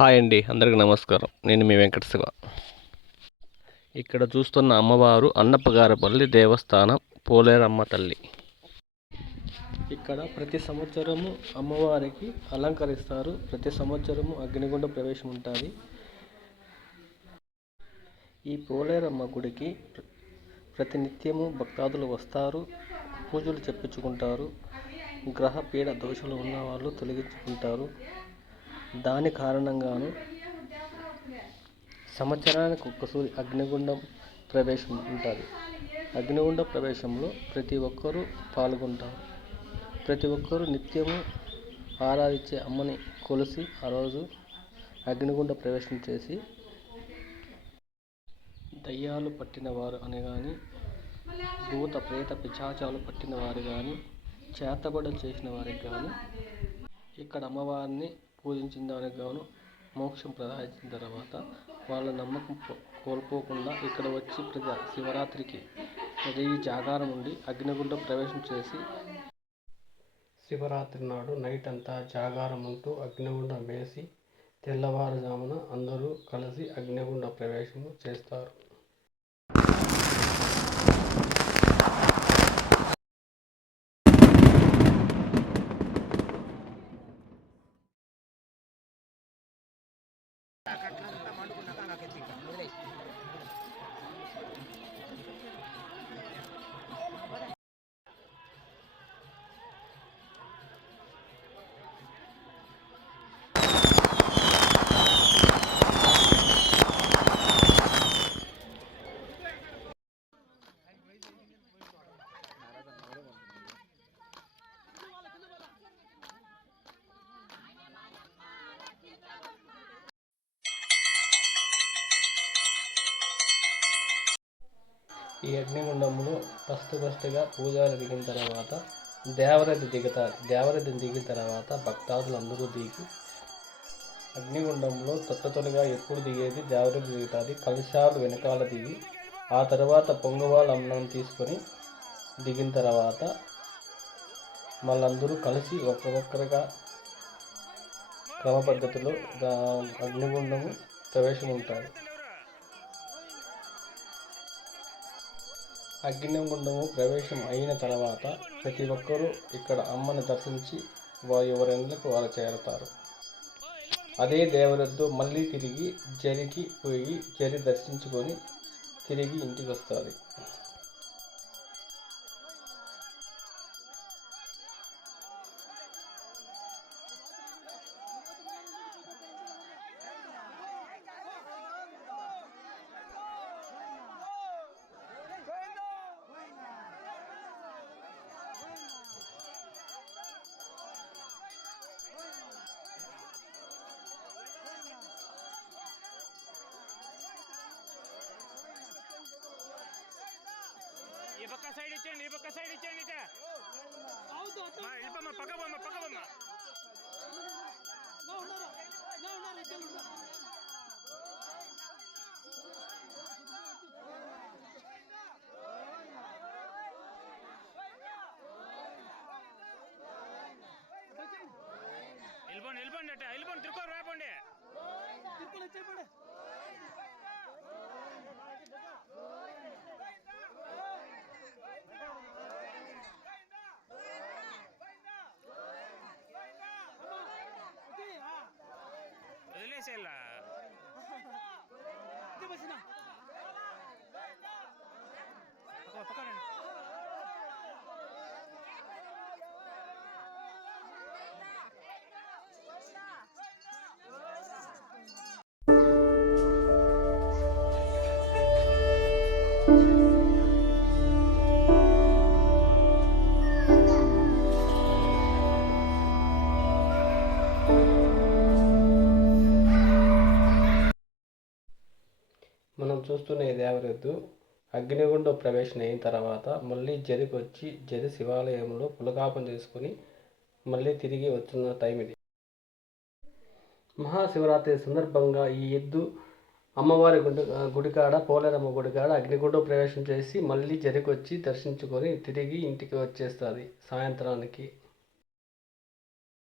Hi అండి, అందరికి నమస్కారం. నేను మీ వెంకట శివ. ఇక్కడ చూస్తున్న అమ్మవారు అన్నపగారపల్లి దేవస్థానం పోలేరమ్మ తల్లి. ఇక్కడ ప్రతి సంవత్సరము అమ్మవారికి అలంకరిస్తారు. ప్రతి సంవత్సరము అగ్నిగుండ ప్రవేశం ఉంటుంది. ఈ పోలేరమ్మ గుడికి ప్రతినిత్యము భక్తాదులు వస్తారు, పూజలు చెప్పించుకుంటారు. గ్రహ పీడ దోషాలు ఉన్నవాళ్ళు తొలగించుకుంటారు. దాని కారణంగాను సంవత్సరానికి ఒక్కసారి అగ్నిగుండం ప్రవేశం ఉంటుంది. అగ్నిగుండ ప్రవేశంలో ప్రతి ఒక్కరూ పాల్గొంటారు. ప్రతి ఒక్కరూ నిత్యము ఆరాధించే అమ్మని కొలిసి ఆ రోజు అగ్నిగుండ ప్రవేశం చేసి దయ్యాలు పట్టిన వారు అని కానీ, భూత ప్రేత పిశాచాలు పట్టిన వారు కానీ, చేతబడులు చేసిన వారికి కానీ, ఇక్కడ అమ్మవారిని పూజించిన దానికి గాను మోక్షం ప్రసాదించిన తర్వాత వాళ్ళ నమ్మకం కోల్పోకుండా ఇక్కడ వచ్చి ప్రతి శివరాత్రికి ఉదయం జాగారం ఉండి అగ్నిగుండం ప్రవేశం చేసి శివరాత్రి నాడు నైట్ అంతా జాగారం ఉంటూ అగ్నిగుండం వేసి తెల్లవారుజామున అందరూ కలిసి అగ్నిగుండ ప్రవేశము చేస్తారు. ఈ అగ్నిగుండంలో ఫస్ట్గా పూజలు దిగిన తర్వాత దేవరథి దిగుతారు. దేవరథి దిగిన తర్వాత భక్తాదులు అందరూ దిగి అగ్నిగుండంలో తొట్టతొలిగా ఎప్పుడు దిగేది దేవరథి దిగుతుంది. కలశాలు వెనకాల దిగి ఆ తర్వాత పొంగువాళ్ళ అన్నం తీసుకొని దిగిన తర్వాత వాళ్ళందరూ కలిసి ఒక్కొక్కరుగా క్రమ పద్ధతిలో అగ్నిగుండము ప్రవేశం ఉంటుంది. అగ్నిగుండము ప్రవేశం అయిన తర్వాత ప్రతి ఒక్కరూ ఇక్కడ అమ్మని దర్శించి ఎవరెండ్లకు వారు చేరతారు. అదే దేవరద్దు మళ్ళీ తిరిగి జరిగి పోయి జరి దర్శించుకొని తిరిగి ఇంటికి వస్తుంది. ఈ పక్క సైడ్ ఇచ్చేయండి, ఈ పక్క సైడ్ ఇచ్చేయండి. వెళ్ళిపోమ్మా, పక్క పోమ్మా, పక్క పోమ్మా. వెళ్ళిపోండి, వెళ్ళిపోండి, అట్ట వెళ్ళిపోండి, తిరుక్కోరు రాపోండి. వదిలేసేలా పక్కనండి. మనం చూస్తున్న ఈ దేవరద్దు అగ్నిగుండ ప్రవేశం అయిన తర్వాత మళ్ళీ జరిగి వచ్చి జరి శివాలయంలో పులకాపం చేసుకొని మళ్ళీ తిరిగి వస్తున్న టైం ఇది. మహాశివరాత్రి సందర్భంగా ఈ ఎద్దు అమ్మవారి గుడికాడ పోలేరమ్మ గుడికాడ అగ్నిగుండ ప్రవేశం చేసి మళ్ళీ జరిగి వచ్చి దర్శించుకొని తిరిగి ఇంటికి వచ్చేస్తుంది సాయంత్రానికి.